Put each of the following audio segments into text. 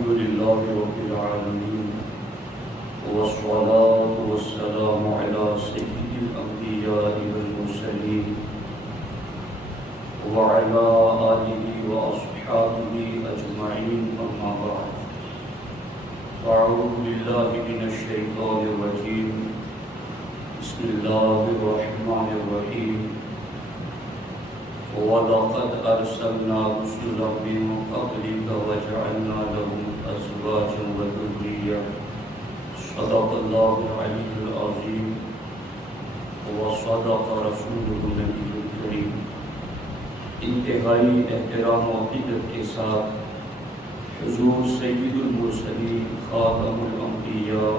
الحمد لله رب العالمين والصلاة والسلام على سيد الأنبياء والمرسلين وعلى آله وأصحابه أجمعين أما بعد فأعوذ بالله من الشيطان الرجيم بسم الله الرحمن الرحيم وَلَقَدْ أَرْسَلْنَا رُسُلًا مِّن قَبْلِكَ وَجَعَلْنَا لَهُمْ أَزْوَاجًا وَذُرِّيَّةً صدق الله العلي العظيم وصدق رسوله النبي الكريم۔ انتہائی احترام و عقیدت کے ساتھ حضور سید المرسلین خاتم الانبیاء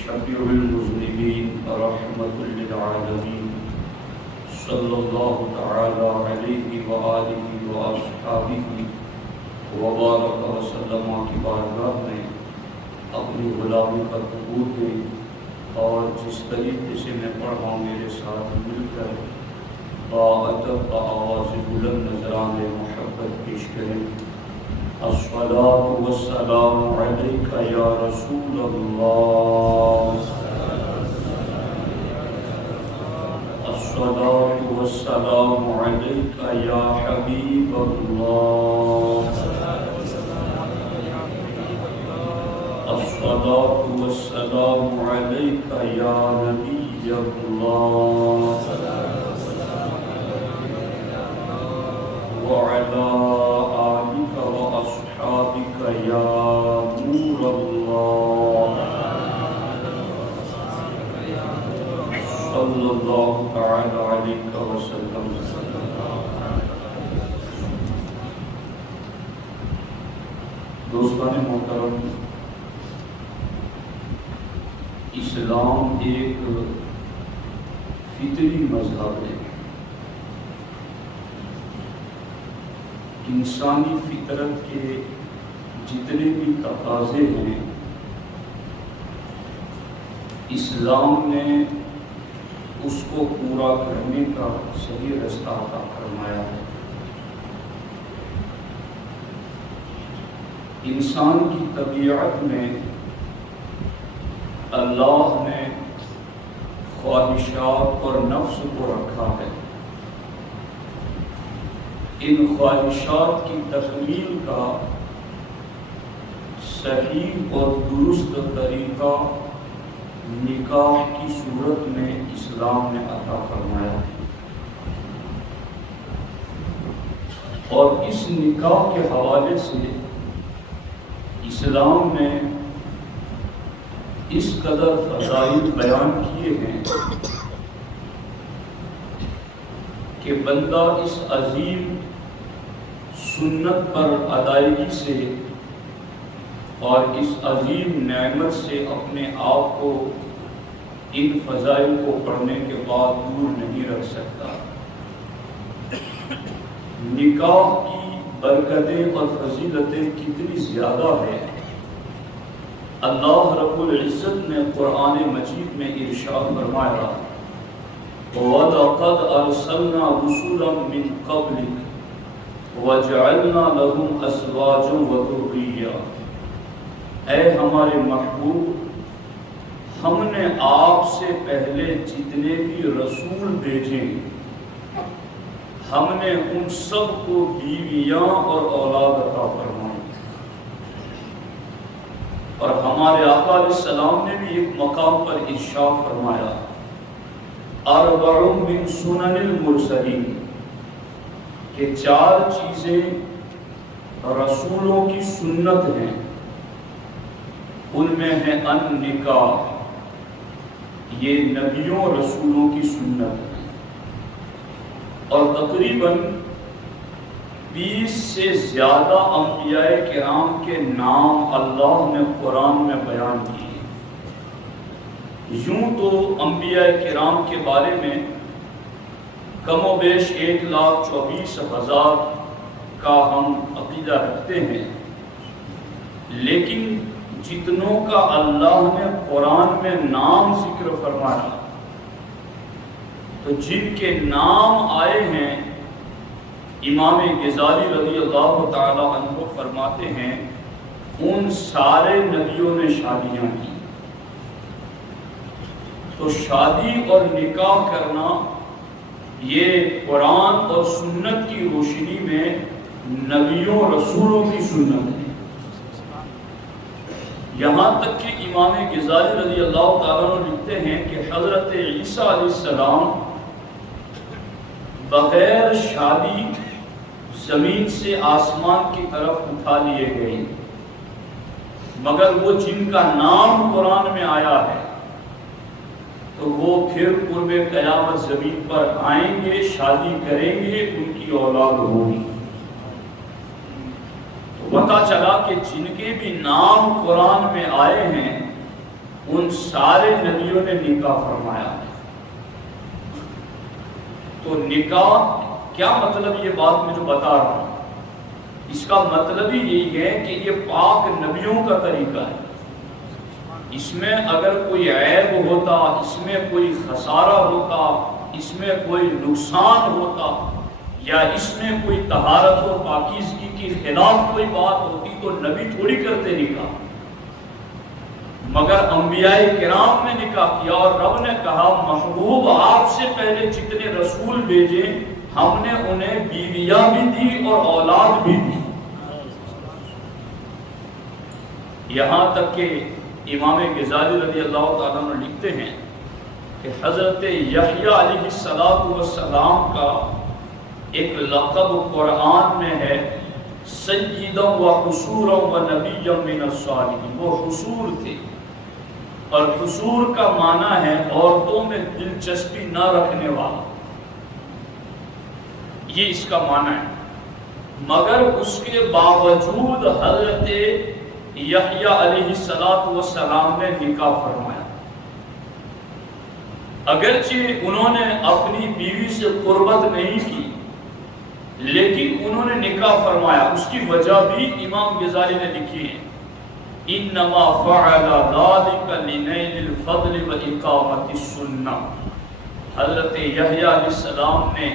شفیع المذنبین رحمۃ للعالمین صلی اللہ تعالی علیہ وآلہ وآصحابہ وبارک وسلم کی بارگاہ میں اپنی غلامی کا قبول دے اور جس طریقے سے میں پڑھا میرے ساتھ مل کر باادب آواز بلند نذران محبت پیش کریں۔ الصلاۃ والسلام علیک یا رسول اللہ، الصلاۃ والسلام علیک یا حبیب اللہ، الصلاۃ والسلام علیک یا نبی اللہ، وعلی آلک واصحابک یا نور اللہ، صلی اللہ تعالی علیہ وسلم۔ دوستان محترم، اسلام ایک فطری مذہب ہے۔ انسانی فطرت کے جتنے بھی تقاضے ہیں اسلام نے اس کو پورا کرنے کا صحیح رستہ عطا فرمایا ہے۔ انسان کی طبیعت میں اللہ نے خواہشات اور نفس کو رکھا ہے۔ ان خواہشات کی تکمیل کا صحیح اور درست طریقہ نکاح کی صورت میں اسلام نے عطا فرمایا ہے، اور اس نکاح کے حوالے سے اسلام نے اس قدر فضائل بیان کیے ہیں کہ بندہ اس عظیم سنت پر ادائیگی سے اور اس عظیم نعمت سے اپنے آپ کو ان فضائل کو پڑھنے کے بعد دور نہیں رکھ سکتا۔ نکاح کی برکتیں اور فضیلتیں کتنی زیادہ ہیں۔ اللہ رب العزت نے قرآن مجید میں ارشاد فرمایا وَلَقَدْ أَرْسَلْنَا رُسُلًا مِّن قَبْلِكَ وَجَعَلْنَا لَهُمْ أَزْوَاجًا وَذُرِّيَّةً، اے ہمارے محبوب، ہم نے آپ سے پہلے جتنے بھی رسول بھیجے ہم نے ان سب کو بیویاں اور اولاد عطا فرمائی۔ اور ہمارے آقا علیہ السلام نے بھی ایک مقام پر ارشاد فرمایا اربع من سنن المرسلین، کہ چار چیزیں رسولوں کی سنت ہیں، ان میں ہے النکاح، یہ نبیوں رسولوں کی سنت ہے، اور تقریباً 20 سے زیادہ انبیاء کرام کے نام اللہ نے قرآن میں بیان کیے۔ یوں تو انبیاء کرام کے بارے میں کم و بیش 1,24,000 کا ہم عقیدہ رکھتے ہیں، لیکن جتنوں کا اللہ نے قرآن میں نام ذکر فرمایا تو جن کے نام آئے ہیں امام غزالی رضی اللہ تعالی عنہ فرماتے ہیں ان سارے نبیوں نے شادیاں کی۔ تو شادی اور نکاح کرنا یہ قرآن اور سنت کی روشنی میں نبیوں رسولوں کی سنت ہے۔ یہاں تک کہ امام غزالی رضی اللہ تعالیٰ عنہ لکھتے ہیں کہ حضرت عیسیٰ علیہ السلام بغیر شادی زمین سے آسمان کی طرف اٹھا لیے گئے، مگر وہ جن کا نام قرآن میں آیا ہے تو وہ پھر قرب قیامت زمین پر آئیں گے، شادی کریں گے، ان کی اولاد ہوگی۔ تو پتہ چلا کہ جن کے بھی نام قرآن میں آئے ہیں ان سارے نبیوں نے نکاح فرمایا ہے۔ تو نکاح کیا مطلب، یہ بات میں جو بتا رہا ہوں اس کا مطلب ہی یہی ہے کہ یہ پاک نبیوں کا طریقہ ہے۔ اس میں اگر کوئی عیب ہوتا، اس میں کوئی خسارہ ہوتا، اس میں کوئی نقصان ہوتا، یا اس میں کوئی طہارت و پاکیزگی کے خلاف کوئی بات ہوتی تو نبی تھوڑی کرتے نکاح، مگر انبیاء کرام نے نکاح کیا۔ اور رب نے کہا محبوب آپ سے پہلے جتنے رسول بھیجے ہم نے انہیں بیویاں بھی دی اور اولاد بھی دی۔ یہاں تک کہ امام غزالی رضی اللہ تعالیٰ عنہ لکھتے ہیں کہ حضرت یحییٰ علیہ السلام کا ایک لقب قرآن میں ہے سیداً و حصوراً و نبیاً من الصالحین۔ وہ حصور تھے، اور حصور کا معنی ہے عورتوں میں دلچسپی نہ رکھنے والا، یہ اس کا معنی ہے۔ مگر اس کے باوجود حضرت یحییٰ علیہ السلام نے نکاح فرمایا۔ اگرچہ انہوں نے اپنی بیوی سے قربت نہیں کی لیکن انہوں نے نکاح فرمایا۔ اس کی وجہ بھی امام غزالی نے لکھی ہے، انما فعل ذلك لنیل الفضل واقامت السنہ۔ حضرت یحییٰ علیہ السلام نے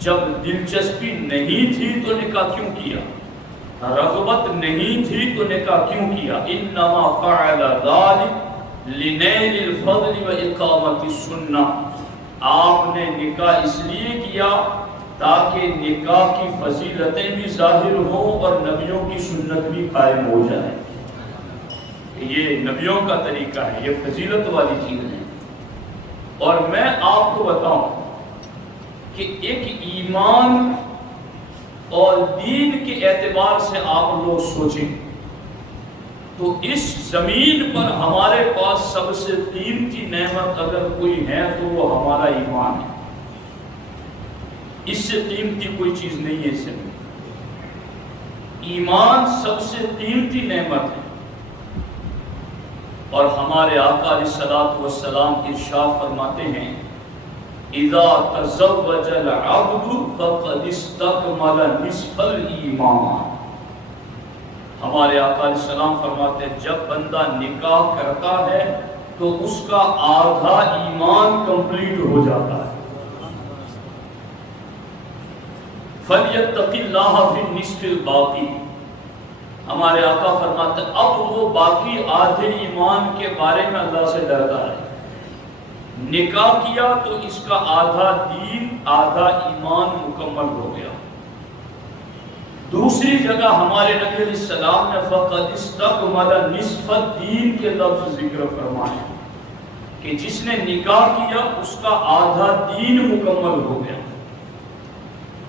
جب دلچسپی نہیں تھی تو نکاح کیوں کیا، رغبت نہیں تھی تو نکاح کیوں کیا؟ انما فعل ذلك لنیل الفضل واقامت السنہ۔ آپ نے نکاح اس لیے کیا تاکہ نکاح کی فضیلتیں بھی ظاہر ہوں اور نبیوں کی سنت بھی قائم ہو جائے۔ یہ نبیوں کا طریقہ ہے، یہ فضیلت والی چیز ہے۔ اور میں آپ کو بتاؤں کہ ایک ایمان اور دین کے اعتبار سے آپ لوگ سوچیں تو اس زمین پر ہمارے پاس سب سے قیمتی نعمت اگر کوئی ہے تو وہ ہمارا ایمان ہے۔ اس سے قیمتی کوئی چیز نہیں ہے اس زمین۔ ایمان سب سے قیمتی نعمت ہے، اور ہمارے آقا علیہ الصلوۃ والسلام ارشاد فرماتے ہیں اذا تزوج العبد فقد استکمل نصف الایمان۔ ہمارے آقا علیہ السلام فرماتے ہیں جب بندہ نکاح کرتا ہے تو اس کا آدھا ایمان کمپلیٹ ہو جاتا ہے۔ فَلْيَتَّقِ اللَّهَ فِي النِّصْفِ الْبَاقِي۔ ہمارے آقا فرماتے ہیں اب وہ باقی آدھے ایمان کے بارے میں اللہ سے ڈرتا ہے۔ نکاح کیا تو اس کا آدھا دین آدھا ایمان مکمل ہو گیا۔ دوسری جگہ ہمارے نبی علیہ السلام نے فقد استکمل نصف الدین کے لفظ ذکر فرمائے کہ جس نے نکاح کیا اس کا آدھا دین مکمل ہو گیا۔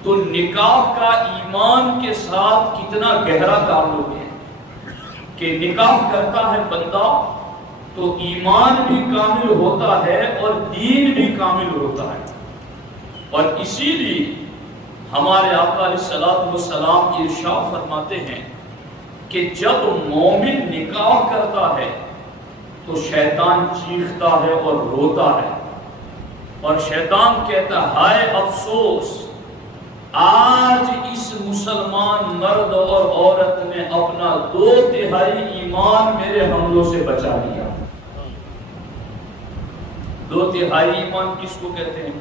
تو نکاح کا ایمان کے ساتھ کتنا گہرا تعلق ہے کہ نکاح کرتا ہے بندہ تو ایمان بھی کامل ہوتا ہے اور دین بھی کامل ہوتا ہے۔ اور اسی لیے ہمارے آقا علیہ الصلوۃ والسلام ارشاد فرماتے ہیں کہ جب مومن نکاح کرتا ہے تو شیطان چیختا ہے اور روتا ہے، اور شیطان کہتا ہے ہائے افسوس، آج اس مسلمان مرد اور عورت نے اپنا 2/3 ایمان میرے حملوں سے بچا لیا۔ 2/3 ایمان کس کو کہتے ہیں؟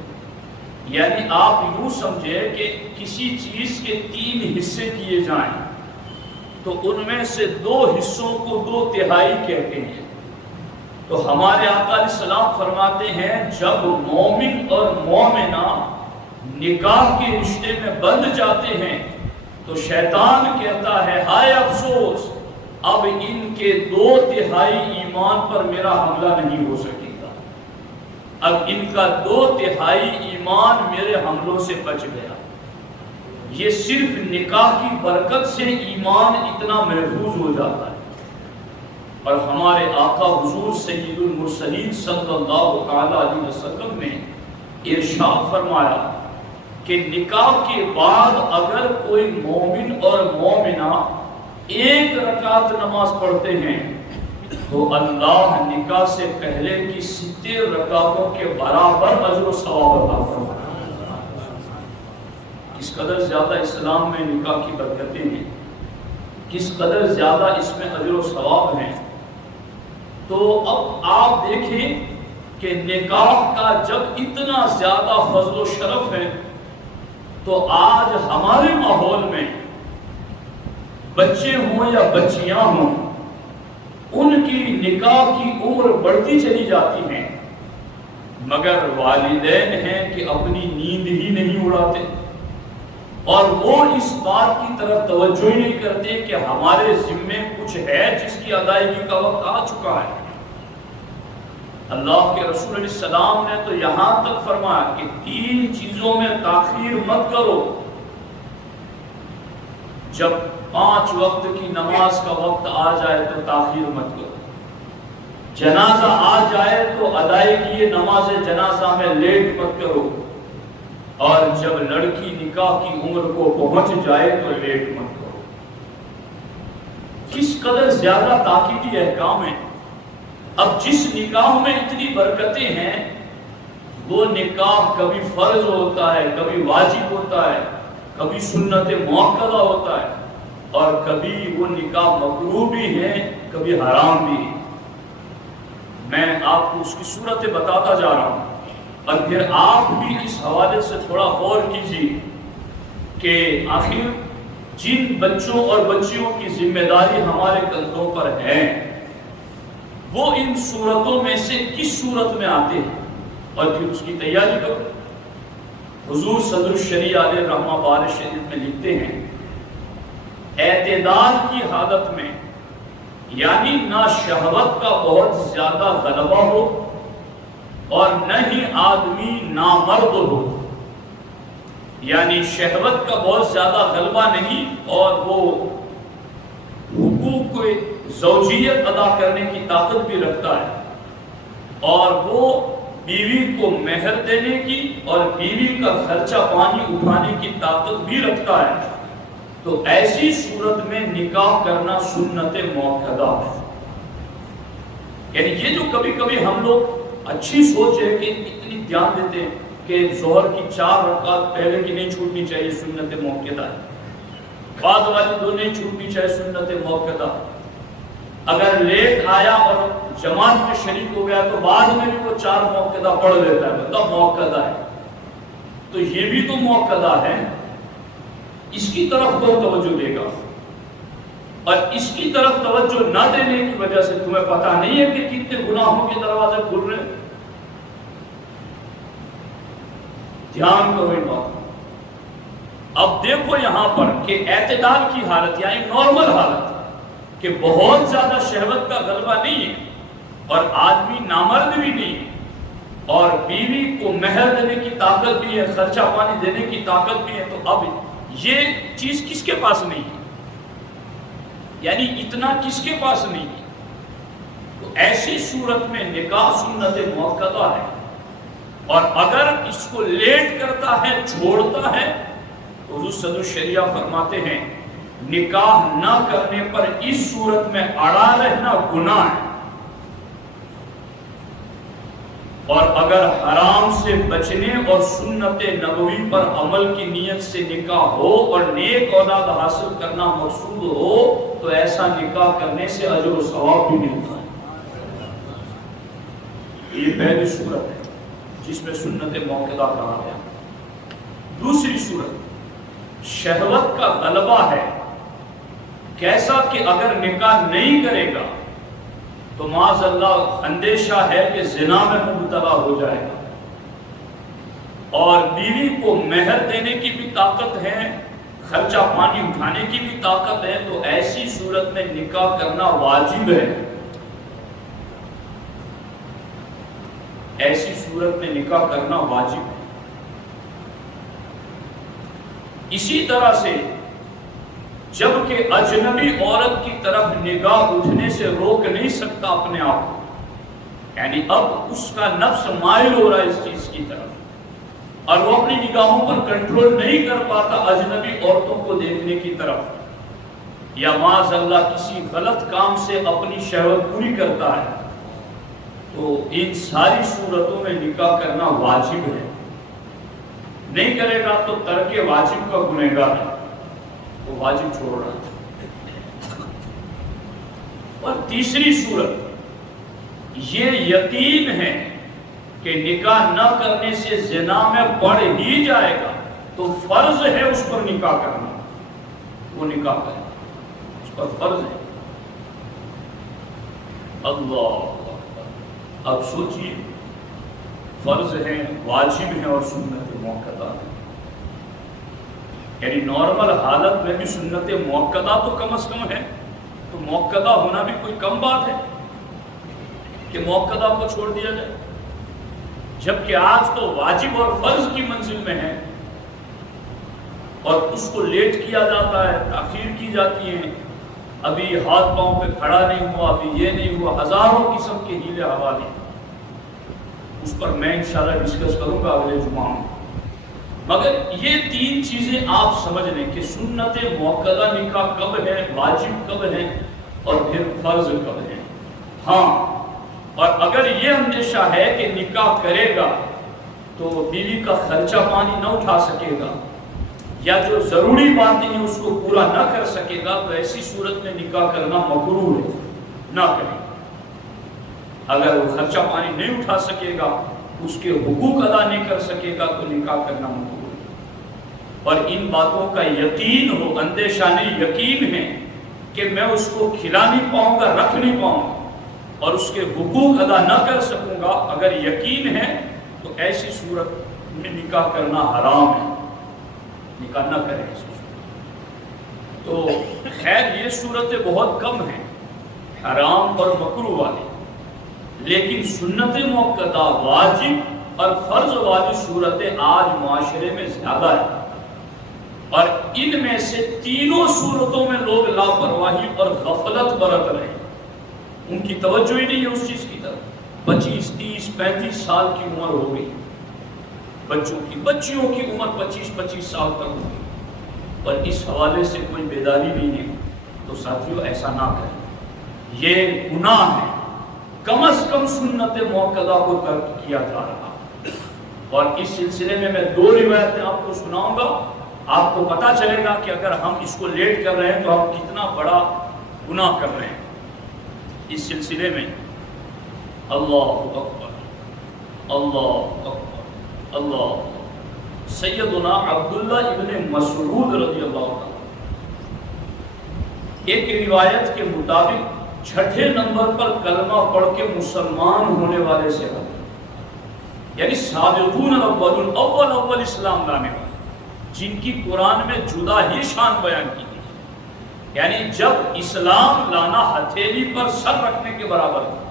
یعنی آپ یوں سمجھے کہ کسی چیز کے 3 حصے کیے جائیں تو ان میں سے 2 حصوں کو 2/3 کہتے ہیں۔ تو ہمارے آقا علیہ السلام فرماتے ہیں جب مومن اور مومنہ نکاح کے رشتے میں بندھ جاتے ہیں تو شیطان کہتا ہے ہائے افسوس، اب ان کے 2/3 ایمان پر میرا حملہ نہیں ہو سکے گا، اب ان کا 2/3 ایمان میرے حملوں سے بچ گیا۔ یہ صرف نکاح کی برکت سے ایمان اتنا محفوظ ہو جاتا ہے۔ اور ہمارے آقا حضور سید المرسلین صلی اللہ تعالی علیہ وسلم نے ارشاد فرمایا کہ نکاح کے بعد اگر کوئی مومن اور مومنہ 1 رکعت نماز پڑھتے ہیں تو اللہ نکاح سے پہلے کی 70 رکعتوں کے برابر اجر و ثواب عطا فرماتا ہے۔ کس قدر زیادہ اسلام میں نکاح کی برکتیں ہیں، کس قدر زیادہ اس میں اجر و ثواب ہیں۔ تو اب آپ دیکھیں کہ نکاح کا جب اتنا زیادہ فضل و شرف ہے تو آج ہمارے ماحول میں بچے ہوں یا بچیاں ہوں، ان کی نکاح کی عمر بڑھتی چلی جاتی ہیں، مگر والدین ہیں کہ اپنی نیند ہی نہیں اڑاتے، اور وہ اس بات کی طرف توجہ ہی نہیں کرتے کہ ہمارے ذمے کچھ ہے جس کی ادائیگی کا وقت آ چکا ہے۔ اللہ کے رسول علیہ السلام نے تو یہاں تک فرمایا کہ 3 چیزوں میں تاخیر مت کرو۔ جب 5 وقت کی نماز کا وقت آ جائے تو تاخیر مت کرو، جنازہ آ جائے تو ادائیگی نماز جنازہ میں لیٹ مت کرو، اور جب لڑکی نکاح کی عمر کو پہنچ جائے تو لیٹ مت کرو۔ کس قدر زیادہ تاکیدی احکام ہیں۔ اب جس نکاح میں اتنی برکتیں ہیں، وہ نکاح کبھی فرض ہوتا ہے، کبھی واجب ہوتا ہے، کبھی سنت مؤکدہ ہوتا ہے، اور کبھی وہ نکاح مکروہ بھی ہیں، کبھی حرام بھی ہیں۔ میں آپ کو اس کی صورتیں بتاتا جا رہا ہوں، اور پھر آپ بھی اس حوالے سے تھوڑا غور کیجیے کہ آخر جن بچوں اور بچیوں کی ذمہ داری ہمارے کندھوں پر ہے وہ ان صورتوں میں سے کس صورت میں آتے ہیں، اور پھر اس کی تیاری کرو۔ حضور صدر الشریعہ علیہ رحمہ بار شریف میں لکھتے ہیں اعتدال کی حالت میں، یعنی نہ شہوت کا بہت زیادہ غلبہ ہو اور نہ ہی آدمی نامرد ہو، یعنی شہوت کا بہت زیادہ غلبہ نہیں اور وہ حقوق زوجیت ادا کرنے کی طاقت بھی رکھتا ہے، اور وہ بیوی کو مہر دینے کی اور بیوی کا خرچہ پانی اٹھانے کی طاقت بھی رکھتا ہے، تو ایسی صورت میں نکاح کرنا سنت مؤکدہ ہے۔ یعنی یہ جو کبھی کبھی ہم لوگ اچھی سوچ ہے کہ اتنی دھیان دیتے ہیں کہ ظہر کی 4 رکعت پہلے کی نہیں چھوٹنی چاہیے، سنت مؤکدہ ہے، بعد والی 2 نہیں چھوٹنی چاہیے، سنت مؤکدہ، اگر لیٹ آیا اور جماعت میں شریک ہو گیا تو بعد میں بھی وہ 4 مؤکدہ پڑھ لیتا ہے، مطلب مؤکدہ ہے، تو یہ بھی تو مؤکدہ ہے، اس کی طرف کون توجہ دے گا؟ اور اس کی طرف توجہ نہ دینے کی وجہ سے تمہیں پتا نہیں ہے کہ کتنے گناہوں کے دروازے کھل رہے ہیں۔ دھیان کرو ان باتوں۔ اب دیکھو یہاں پر کہ اعتدال کی حالت یعنی نارمل حالت کہ بہت زیادہ شہوت کا غلبہ نہیں ہے اور آدمی نامرد بھی نہیں ہے اور بیوی کو مہر دینے کی طاقت بھی ہے، خرچہ پانی دینے کی طاقت بھی ہے، تو اب یہ چیز کس کے پاس نہیں ہے؟ یعنی اتنا کس کے پاس نہیں ہے؟ تو ایسی صورت میں نکاح سنت مؤکدہ ہے، اور اگر اس کو لیٹ کرتا ہے، چھوڑتا ہے، تو حضور صدر الشریعہ فرماتے ہیں نکاح نہ کرنے پر اس صورت میں اڑا رہنا گناہ ہے، اور اگر حرام سے بچنے اور سنت نبوی پر عمل کی نیت سے نکاح ہو اور نیک اولاد حاصل کرنا مقصود ہو تو ایسا نکاح کرنے سے اجر و ثواب بھی ملتا ہے۔ یہ پہلی صورت ہے جس میں سنت مؤکدہ کہا گیا۔ دوسری صورت شہوت کا غلبہ ہے کیسا کہ اگر نکاح نہیں کرے گا تو معاذ اللہ اندیشہ ہے کہ زنا میں مبتلا ہو جائے گا، اور بیوی کو مہر دینے کی بھی طاقت ہے، خرچہ پانی اٹھانے کی بھی طاقت ہے، تو ایسی صورت میں نکاح کرنا واجب ہے۔ ایسی صورت میں نکاح کرنا واجب ہے۔ اسی طرح سے جبکہ اجنبی عورت کی طرف نگاہ اٹھنے سے روک نہیں سکتا اپنے آپ کو، یعنی اب اس کا نفس مائل ہو رہا ہے اس چیز کی طرف، اور وہ اپنی نگاہوں پر کنٹرول نہیں کر پاتا اجنبی عورتوں کو دیکھنے کی طرف، یا معاذ اللہ کسی غلط کام سے اپنی شہوت پوری کرتا ہے، تو ان ساری صورتوں میں نکاح کرنا واجب ہے۔ نہیں کرے گا تو ترک واجب کا گنہگار ہے، وہ واجب چھوڑ رہا ہے۔ اور تیسری صورت یہ یقین ہے کہ نکاح نہ کرنے سے زنا میں پڑ ہی جائے گا، تو فرض ہے اس پر نکاح کرنا، وہ نکاح کرے، اس پر فرض ہے۔ اللہ اکبر۔ اب سوچئے، فرض ہے، واجب ہے اور سنت موقدہ ہے، یعنی نارمل حالت میں بھی سنت موقدہ تو کم از کم ہے، تو موقدہ ہونا بھی کوئی کم بات ہے کہ موقدہ کو چھوڑ دیا جائے، جبکہ آج تو واجب اور فرض کی منزل میں ہے، اور اس کو لیٹ کیا جاتا ہے، تاخیر کی جاتی ہے، ابھی ہاتھ پاؤں پہ کھڑا نہیں ہوا، ابھی یہ نہیں ہوا، ہزاروں قسم کے ہیلے حوالے، اس پر میں انشاءاللہ ڈسکس کروں گا اگلے جمعہ میں۔ مگر یہ تین چیزیں آپ سمجھ لیں کہ سنت موقدہ نکاح کب ہے، واجب کب ہے، اور پھر فرض کب ہے۔ ہاں، اور اگر یہ اندیشہ ہے کہ نکاح کرے گا تو بیوی کا خرچہ پانی نہ اٹھا سکے گا، یا جو ضروری باتیں ہیں اس کو پورا نہ کر سکے گا، تو ایسی صورت میں نکاح کرنا مکروہ ہے، نہ کرے۔ اگر وہ خرچہ پانی نہیں اٹھا سکے گا، اس کے حقوق ادا نہیں کر سکے گا، تو نکاح کرنا مکروہ ہے۔ اور ان باتوں کا یقین ہو، اندیشہ نہیں، یقین ہے کہ میں اس کو کھلا نہیں پاؤں گا، رکھ نہیں پاؤں گا، اور اس کے حقوق ادا نہ کر سکوں گا، اگر یقین ہے تو ایسی صورت میں نکاح کرنا حرام ہے، نکاح نہ کریں ایسی صورت۔ تو خیر یہ صورتیں بہت کم ہیں حرام اور مکروہ والی، لیکن سنت موقدہ، واجب اور فرض والی صورتیں آج معاشرے میں زیادہ ہیں، اور ان میں سے تینوں صورتوں میں لوگ لاپرواہی اور غفلت برت رہے ہیں، ان کی توجہ ہی نہیں ہے اس چیز کی طرف۔ 25، 30، 35 سال کی عمر ہو گئی بچیوں کی عمر 25 سال تک ہو گئی، اور اس حوالے سے کوئی بیداری نہیں ہے، تو ساتھیوں ایسا نہ کریں، یہ گناہ ہے، کم از کم سنت موقدہ کو ترک کیا جا رہا۔ اور اس سلسلے میں 2 روایتیں آپ کو سناؤں گا، آپ کو پتہ چلے گا کہ اگر ہم اس کو لیٹ کر رہے ہیں تو ہم کتنا بڑا گناہ کر رہے ہیں۔ اس سلسلے میں اللہ اکبر، اللہ اکبر، اللہ، سیدنا عبداللہ ابن مسعود رضی اللہ عنہ ایک روایت کے مطابق 6 نمبر پر کلمہ پڑھ کے مسلمان ہونے والے سے ہے، یعنی سابقون الاولون، اول اسلام لانے والے، جن کی قرآن میں جدا ہی شان بیان کی گئی، یعنی جب اسلام لانا ہتھیلی پر سر رکھنے کے برابر تھا،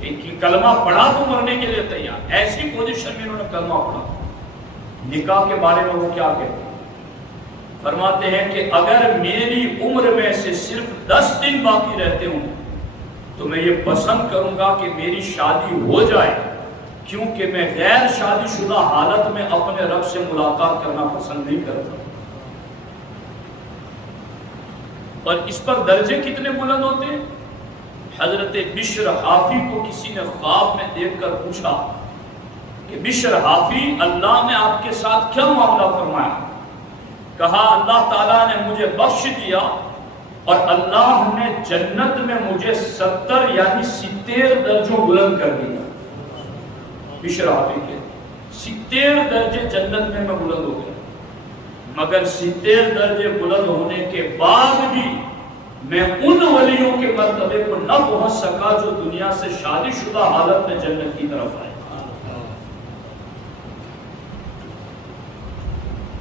ایک کی کلمہ پڑھا تو مرنے کے لیے تیار، ایسی پوزیشن میں انہوں نے کلمہ پڑھا۔ نکاح کے بارے میں وہ کیا کہتے ہیں؟ فرماتے ہیں کہ اگر میری عمر میں سے صرف 10 دن باقی رہتے ہوں تو میں یہ پسند کروں گا کہ میری شادی ہو جائے، کیونکہ میں غیر شادی شدہ حالت میں اپنے رب سے ملاقات کرنا پسند نہیں کرتا۔ اور اس پر درجے کتنے بلند ہوتے ہیں؟ حضرت بشر حافی کو کسی نے خواب میں دیکھ کر پوچھا کہ بشر حافی، اللہ نے آپ کے ساتھ کیا معاملہ فرمایا؟ کہا اللہ تعالیٰ نے مجھے بخش دیا، اور اللہ نے جنت میں مجھے 70 یعنی 70 درجوں بلند کر دیا۔ بشر حافی کے 70 درجے جنت میں بلند ہو گئے، مگر 70 درجے بلند ہونے کے بعد بھی میں ان ولیوں کے مرتبے کو نہ پہنچ سکا جو دنیا سے شادی شدہ حالت میں جنت کی طرف آئے.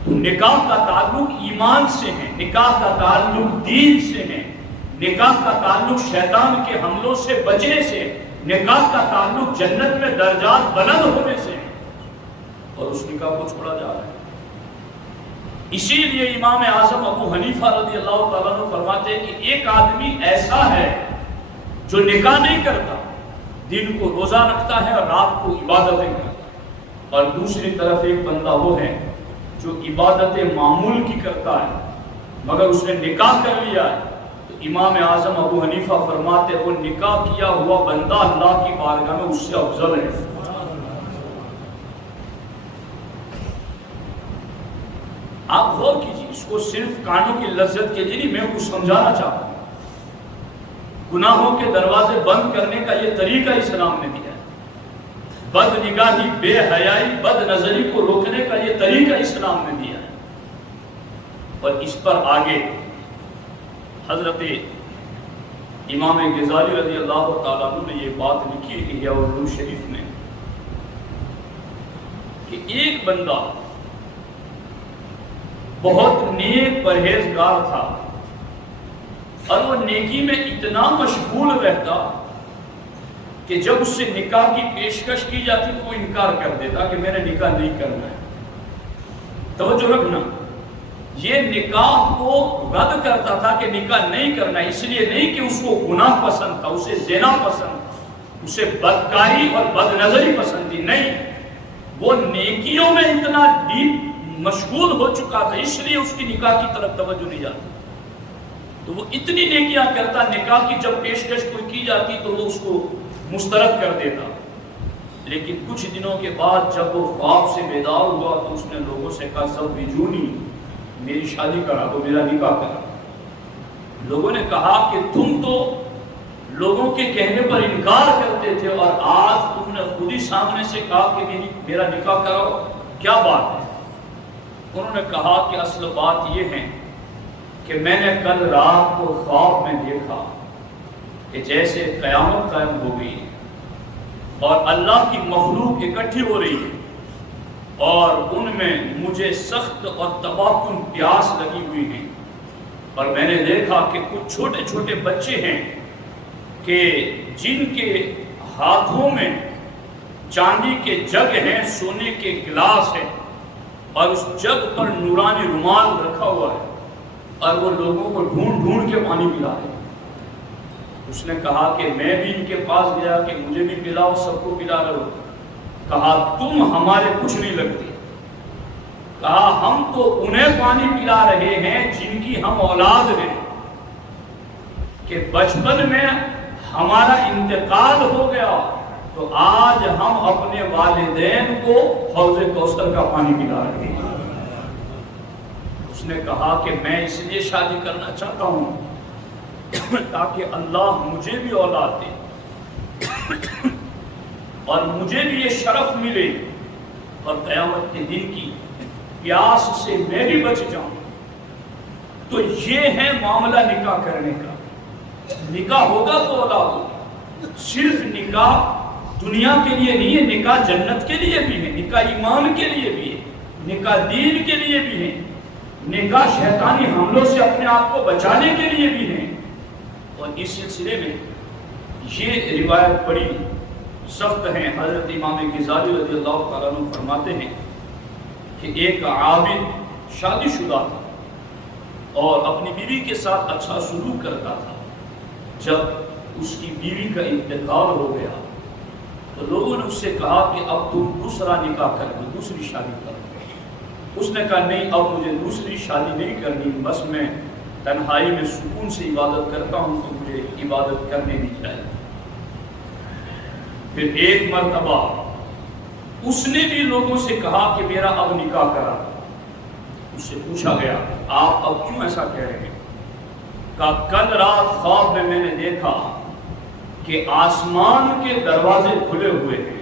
تو نکاح کا تعلق ایمان سے ہے، نکاح کا تعلق دین سے ہے، نکاح کا تعلق شیطان کے حملوں سے بچنے سے، نکاح کا تعلق جنت میں درجات بلند ہونے سے، اور اس نکاح کو چھوڑا جا رہا ہے. اسی لیے امام اعظم ابو حنیفہ رضی اللہ تعالیٰ عنہ فرماتے ہیں کہ ایک آدمی ایسا ہے جو نکاح نہیں کرتا، دن کو روزہ رکھتا ہے اور رات کو عبادتیں کرتا ہے، اور دوسری طرف ایک بندہ وہ ہے جو عبادت معمول کی کرتا ہے مگر اس نے نکاح کر لیا ہے. تو امام اعظم ابو حنیفہ فرماتے ہیں وہ نکاح کیا ہوا بندہ اللہ کی بارگاہ میں اس سے افضل ہے. آپ غور کیجیے، اس کو صرف کانوں کی لذت کے لیے نہیں، میں کو سمجھانا چاہتا ہوں. گناہوں کے دروازے بند کرنے کا یہ طریقہ اسلام نے دیا ہے. بد نگاہی، بے حیائی، بد نظری کو روکنے کا یہ طریقہ اسلام نے دیا ہے. اور اس پر آگے حضرت امام غزالی رضی اللہ تعالیٰ عنہ نے یہ بات لکھی ہے احیاء العلوم شریف میں کہ ایک بندہ بہت نیک پرہیزگار تھا اور وہ نیکی میں اتنا مشغول رہتا کہ جب اس سے نکاح کی پیشکش کی جاتی تو وہ انکار کر دیتا کہ میں نے نکاح نہیں کرنا ہے. توجہ رکھنا، یہ نکاح کو رد کرتا تھا کہ نکاح نہیں کرنا، اس لیے نہیں کہ اس کو گناہ پسند تھا، اسے زنا پسند، اسے بدکاری اور بد نظری پسند تھی. نہیں، وہ نیکیوں میں اتنا ڈیپ مشغول ہو چکا تھا، اس لیے اس کی نکاح کی طرف توجہ نہیں جاتی. تو وہ اتنی نیکیاں کرتا، نکاح کی جب پیشکش کوئی کی جاتی تو وہ اس کو مسترد کر دیتا. لیکن کچھ دنوں کے بعد جب وہ خواب سے بیدار ہوا تو اس نے لوگوں سے کہا زوجونی، میری شادی کرا دو، میرا نکاح کرا. لوگوں نے کہا کہ تم تو لوگوں کے کہنے پر انکار کرتے تھے اور آج تم نے خود ہی سامنے سے کہا کہ میرا نکاح کراؤ، کیا بات ہے؟ انہوں نے کہا کہ اصل بات یہ ہے کہ میں نے کل رات کو خواب میں دیکھا کہ جیسے قیامت قائم ہو گئی اور اللہ کی مخلوق اکٹھی ہو رہی ہے اور ان میں مجھے سخت اور تباہ کن پیاس لگی ہوئی ہے، اور میں نے دیکھا کہ کچھ چھوٹے چھوٹے بچے ہیں کہ جن کے ہاتھوں میں چاندی کے جگ ہیں، سونے کے گلاس ہیں، اور اس جگ پر نورانی رومال رکھا ہوا ہے اور وہ لوگوں کو ڈھونڈ ڈھونڈ کے پانی پلا رہے ہیں. اس نے کہا کہ میں بھی ان کے پاس گیا کہ مجھے بھی پلاؤ، سب کو پلا رہے ہو. کہا تم ہمارے کچھ نہیں لگتے. کہا ہم تو انہیں پانی پلا رہے ہیں جن کی ہم اولاد ہیں، کہ بچپن میں ہمارا انتقال ہو گیا تو آج ہم اپنے والدین کو حوض کوثر کا پانی پلا رہے ہیں. اس نے کہا کہ میں اس لیے شادی کرنا چاہتا ہوں تاکہ اللہ مجھے بھی اولاد دے اور مجھے بھی یہ شرف ملے اور قیامت کے دن کی پیاس سے میں بھی بچ جاؤں. تو یہ ہے معاملہ نکاح کرنے کا. نکاح ہوگا تو اولاد ہوگی. صرف نکاح دنیا کے لیے نہیں ہے، نکاح جنت کے لیے بھی ہے، نکاح ایمان کے لیے بھی ہے، نکاح دین کے لیے بھی ہے، نکاح شیطانی حملوں سے اپنے آپ کو بچانے کے لیے بھی ہے. اور اس سلسلے میں یہ روایت بڑی سخت ہے. حضرت امام غزالی رضی اللہ تعالیٰ عنہ فرماتے ہیں کہ ایک عابد شادی شدہ تھا اور اپنی بیوی کے ساتھ اچھا سلوک کرتا تھا. جب اس کی بیوی کا انتقال ہو گیا تو لوگوں نے اس سے کہا کہ اب تم دوسرا نکاح کر لو، دوسری شادی کر لو. اس نے کہا نہیں، اب مجھے دوسری شادی نہیں کرنی، بس میں تنہائی میں سکون سے عبادت کرتا ہوں تو مجھے عبادت کرنے دی جائے. پھر ایک مرتبہ اس نے بھی لوگوں سے کہا کہ میرا اب نکاح کرا. اس سے پوچھا گیا آپ اب کیوں ایسا کہہ رہے ہیں؟ کہا کل رات خواب میں نے دیکھا کہ آسمان کے دروازے کھلے ہوئے ہیں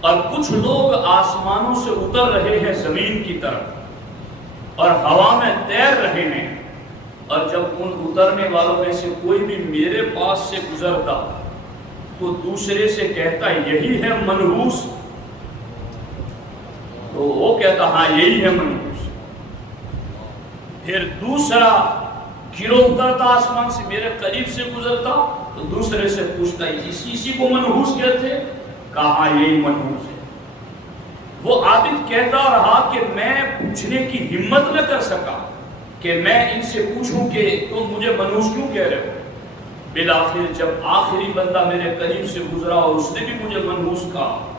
اور کچھ لوگ آسمانوں سے اتر رہے ہیں زمین کی طرف اور ہوا میں تیر رہے ہیں اور جب ان اترنے والوں میں سے کوئی بھی میرے پاس سے گزرتا تو دوسرے سے کہتا یہی ہے منحوس، تو وہ کہتا ہاں یہی ہے منحوس۔ پھر دوسرا گروہ اترتا آسمان سے، میرے قریب سے گزرتا تو دوسرے سے پوچھتا اسی کو منحوس کہتے؟ کہا ہاں یہی منحوس ہے۔ وہ عابد کہتا رہا کہ میں پوچھنے کی ہمت نہ کر سکا کہ میں ان سے پوچھوں کہ تم مجھے منحوس کیوں کہہ رہے ہو۔ بالآخر جب آخری بندہ میرے قریب سے گزرا اور اس نے بھی مجھے منحوس کہا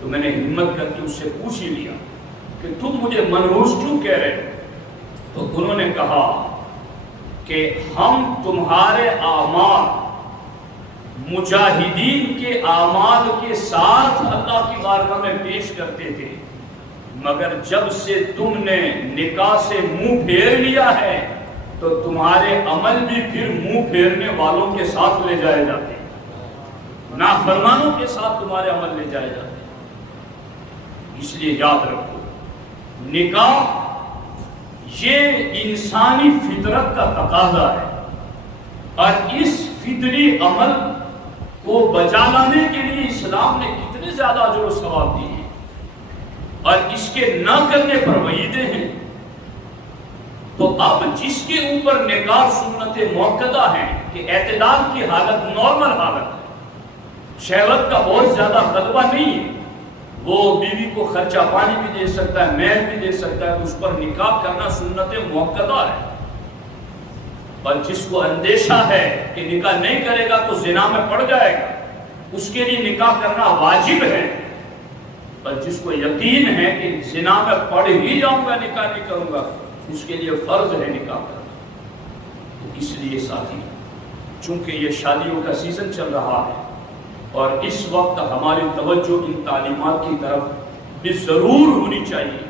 تو میں نے ہمت کر کے اس سے پوچھ ہی لیا کہ تم مجھے منحوس کیوں کہہ رہے ہو؟ تو انہوں نے کہا کہ ہم تمہارے اعمال مجاہدین کے اعمال کے ساتھ اللہ کی بارگاہ میں پیش کرتے تھے، مگر جب سے تم نے نکاح سے منہ پھیر لیا ہے تو تمہارے عمل بھی پھر منہ پھیرنے والوں کے ساتھ لے جائے جاتے ہیں، نافرمانوں کے ساتھ تمہارے عمل لے جائے جاتے ہیں۔ اس لیے یاد رکھو، نکاح یہ انسانی فطرت کا تقاضا ہے، اور اس فطری عمل کو بجا لانے کے لیے اسلام نے کتنے زیادہ اجر و ثواب دیے ہیں، اور اس کے نہ کرنے پر وعیدیں ہیں۔ تو اب جس کے اوپر نکاح سنت موقدہ ہیں کہ اعتدال کی حالت نارمل حالت ہے، شہوت کا بہت زیادہ غلبہ نہیں ہے، وہ بیوی کو خرچہ پانی بھی دے سکتا ہے، مہر بھی دے سکتا ہے، تو اس پر نکاح کرنا سنت موقدہ ہے۔ اور جس کو اندیشہ ہے کہ نکاح نہیں کرے گا تو زنا میں پڑ جائے گا، اس کے لیے نکاح کرنا واجب ہے۔ اور جس کو یقین ہے کہ زنا میں پڑ ہی جاؤں گا، نکاح نہیں کروں گا، اس کے لیے فرض ہے نکاح کرنا۔ تو اس لیے ساتھی، چونکہ یہ شادیوں کا سیزن چل رہا ہے اور اس وقت ہماری توجہ ان تعلیمات کی طرف بھی ضرور ہونی چاہیے،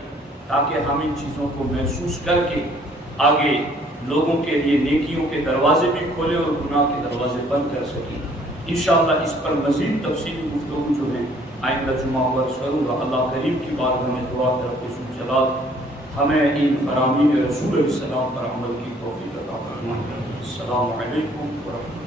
تاکہ ہم ان چیزوں کو محسوس کر کے آگے لوگوں کے لیے نیکیوں کے دروازے بھی کھولیں اور گناہ کے دروازے بند کر سکیں۔ انشاءاللہ اس پر مزید تفصیلی گفتگو جو ہے آئندہ جمعہ پر ضرور اللہ کریم کی بارگاہ میں دعا کرتے ہیں ہمیں ان فرامین رسول علیہ السلام پر عمل کی توفیق عطا فرمائے۔ السلام علیکم ورحمۃ اللہ۔